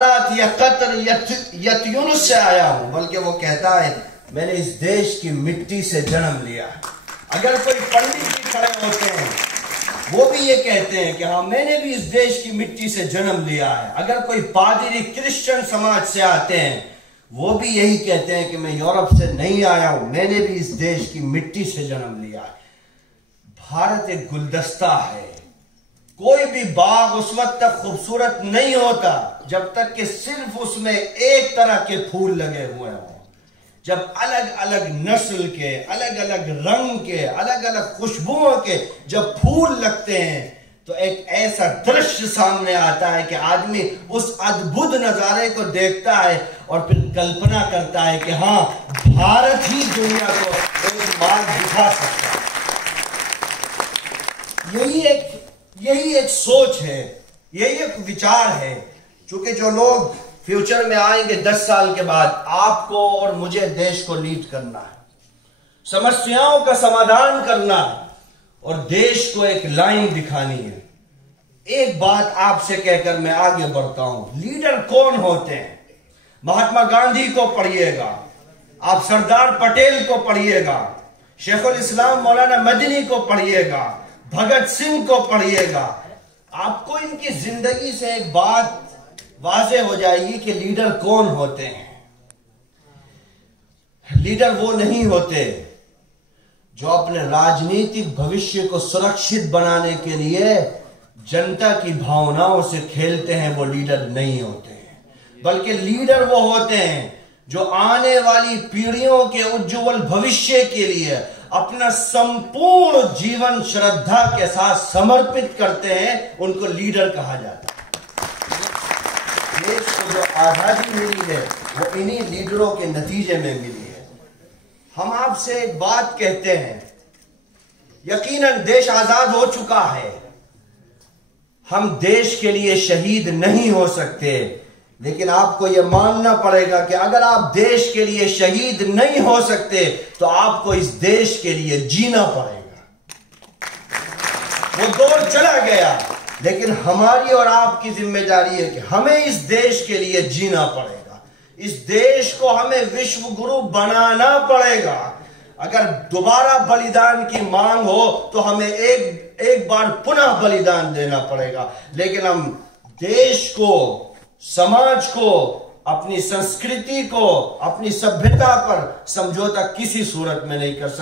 या कतर या यूनुस से आया हूं, बल्कि वो कहता है मैंने इस देश की मिट्टी से जन्म लिया। अगर कोई पंडित भी खड़े होते हैं वो भी ये कहते हैं कि हाँ मैंने भी इस देश की मिट्टी से जन्म लिया है। अगर कोई पादरी क्रिश्चियन समाज से आते हैं वो भी यही कहते हैं कि मैं यूरोप से नहीं आया हूं, मैंने भी इस देश की मिट्टी से जन्म लिया है। भारत एक गुलदस्ता है। कोई भी बाग उस वक्त तक खूबसूरत नहीं होता जब तक कि सिर्फ उसमें एक तरह के फूल लगे हुए हों। जब अलग अलग नस्ल के, अलग अलग रंग के, अलग अलग खुशबुओं के जब फूल लगते हैं तो एक ऐसा दृश्य सामने आता है कि आदमी उस अद्भुत नजारे को देखता है और फिर कल्पना करता है कि हाँ भारत ही दुनिया को एक मार्ग दिखा सकता है। यही एक सोच है, यही एक विचार है। क्योंकि जो लोग फ्यूचर में आएंगे 10 साल के बाद, आपको और मुझे देश को लीड करना है, समस्याओं का समाधान करना है और देश को एक लाइन दिखानी है। एक बात आपसे कहकर मैं आगे बढ़ता हूं। लीडर कौन होते हैं? महात्मा गांधी को पढ़िएगा, आप सरदार पटेल को पढ़िएगा, शेखुल इस्लाम मौलाना मदनी को पढ़िएगा, भगत सिंह को पढ़िएगा। आपको इनकी जिंदगी से एक बात वाज़ेह हो जाएगी कि लीडर कौन होते हैं। लीडर वो नहीं होते जो अपने राजनीतिक भविष्य को सुरक्षित बनाने के लिए जनता की भावनाओं से खेलते हैं, वो लीडर नहीं होते हैं। बल्कि लीडर वो होते हैं जो आने वाली पीढ़ियों के उज्जवल भविष्य के लिए अपना संपूर्ण जीवन श्रद्धा के साथ समर्पित करते हैं। उनको लीडर कहा जाता है। देश को जो आजादी मिली है वो इन्हीं लीडरों के नतीजे में मिली है। हम आपसे एक बात कहते हैं, यकीनन देश आजाद हो चुका है, हम देश के लिए शहीद नहीं हो सकते, लेकिन आपको यह मानना पड़ेगा कि अगर आप देश के लिए शहीद नहीं हो सकते तो आपको इस देश के लिए जीना पड़ेगा। वो दौर चला गया, लेकिन हमारी और आपकी जिम्मेदारी है कि हमें इस देश के लिए जीना पड़ेगा। इस देश को हमें विश्व गुरु बनाना पड़ेगा। अगर दोबारा बलिदान की मांग हो तो हमें एक बार पुनः बलिदान देना पड़ेगा। लेकिन हम देश को, समाज को, अपनी संस्कृति को, अपनी सभ्यता पर समझौता किसी सूरत में नहीं कर सकते।